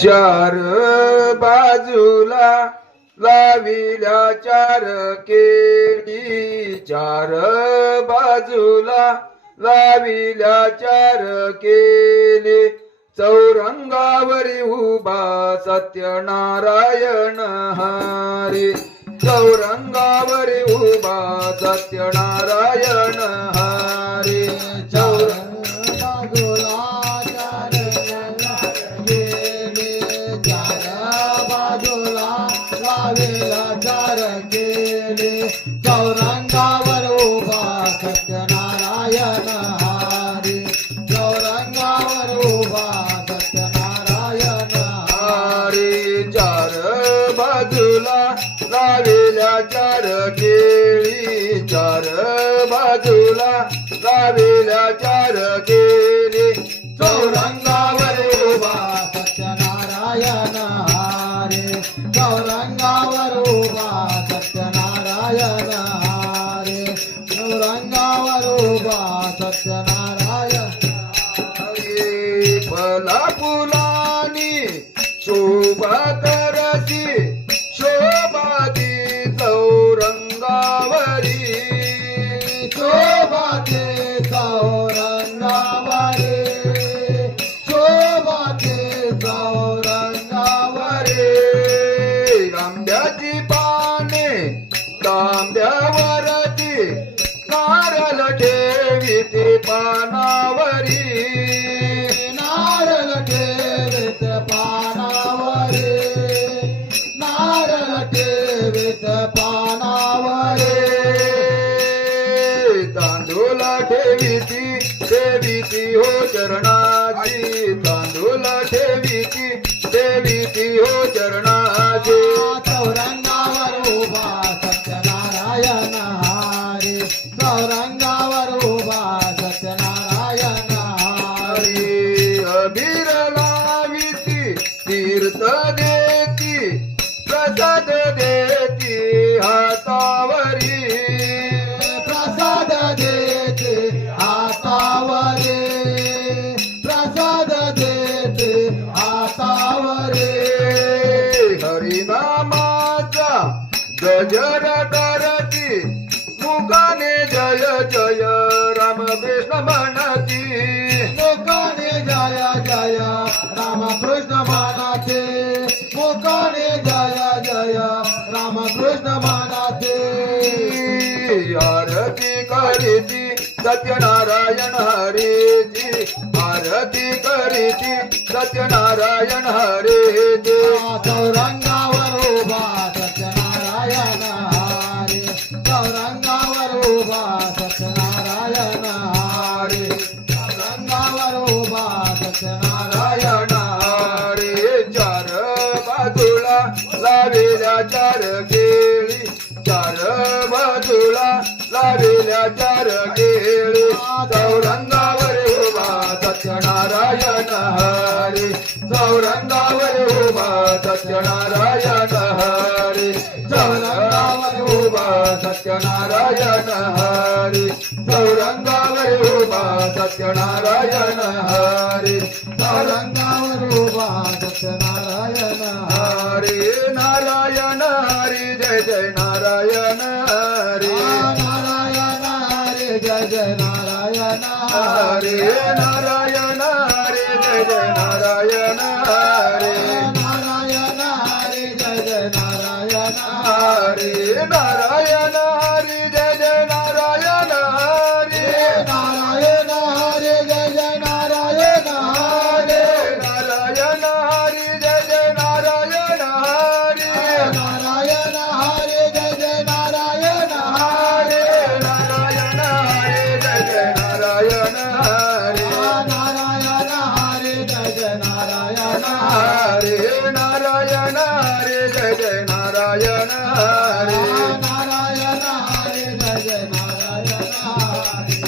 चार बाजूला लाविल्या चार केळी, चार बाजूला लाविल्या चार केली, चौरंगावरी उभा सत्यनारायण हरी, चौरंगावरी उभा सत्यनारायण हरी. चौरंगावर उभा सत्यनारायण हरी, चौरंगावर उभा सत्यनारायण हरी. चार बाजूला लाविल्या चार केळी, चार बाजूला लाविल्या चार केळी, चौरंगावर उभा सत्यनारायण हरी, चौरंगावर उभा सत्यनारायण हरी, चौरंगावर उभा सत्यनारायण हरी. फला फुलानी शोभा करती, शोभाती चौरंगावरी, शोभाते चौरंगावरी, शोभाते चौरंगावरी. आंब्याची पाने तांब्यावरती, नारळ ठेवीती पानावरी, नारळ ठेवीत पानावरी, नारळ ठेवीत पानावरी. तांदूळ ठेवीती देवीती हो चरणाची, तांदूळ ठेवीती देवीती हो चरणाची. चौरंगावर उभा सत्यनारायण हरी, चौरंगावर उभा सत्यनारायण हरी. अबीर लाविती तीर्थ देती, प्रसाद देती हातावरी, प्रसाद देते हातावरी, प्रसाद देते हातावरी. हरिनामाचा गजर करती, मुखाने जय जय रामकृष्ण म्हणती, मुखाने जय जय रामकृष्ण मानाते, मुखाने जय जय रामकृष्ण मानाते. आरती करीती सत्यनारायण हरीची, आरती करीती सत्यनारायण हरीची. चौरंगावर उभा सत्यनारायण हरी, चौरंगावर उभा सत्यनारायण हरी, चौरंगावर उभा सत्यनारायण हरी. चार बाजूला लाविल्या चार केळी, चार बाजूला लाविल्या चार केळी, चौरंगावर उभा सत्यनारायण हरी, चौरंगावर उभा सत्यनारायण हरी, चौरंगावर उभा सत्यनारायण हरी, चौरंगावर उभा सत्यनारायण हरी, चौरंगावर उभा सत्यनारायण हरी. नारायण हरी जय जय नारायण हरी, नारायण हरी जय जय नारायण हरी. नारायण हरी जय जय नारायण हरी, नारायण हरी जय जय नारायण हरी. नारायण हरी जय जय नारायण हरी, नारायण हरी जय जय नारायण हरी, नारायण हरी जय जय नारायण हरी, नारायण हरी जय जय नारायण हरी, नारायण हरी जय जय नारायण हरी, नारायण हरी जय जय नारायण हरी. नारायण हरी जय जय नारायण हरी, नारायण हरी जय जय नारायण हरी.